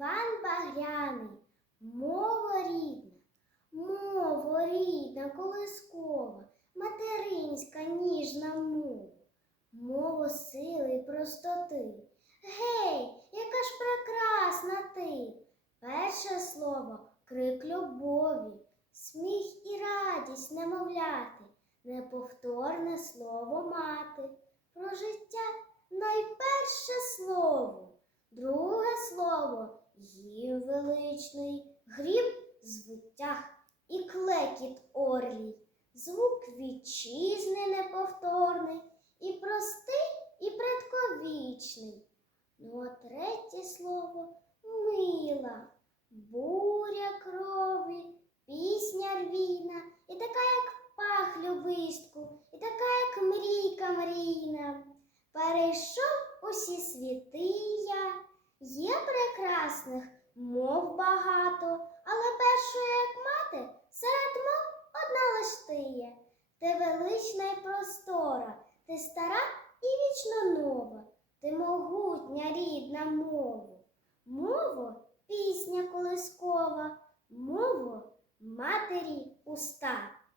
Іван Багряний, мова рідна, мова рідна, колискова, материнська ніжна мова, мова сили й простоти. Гей, яка ж прекрасна ти! Перше слово крик любові, сміх і радість немовляти, неповторне слово мати, про життя найперше слово, друге слово гімн величний, грім звиття і клекіт орлій, звук вітчизни неповторний, і простий, і предковічний. Ну, а третє слово мила, буря крові, пісня рвійна, і така, як пах любистку, і така, як мрійка мрійна. Перейшов усі світи прекрасних мов багато, але першою, як мати, серед мов одна лиш ти є. Ти велична й простора, ти стара і вічно нова, ти могутня рідна мова. Мово пісня колискова, мово матері уста.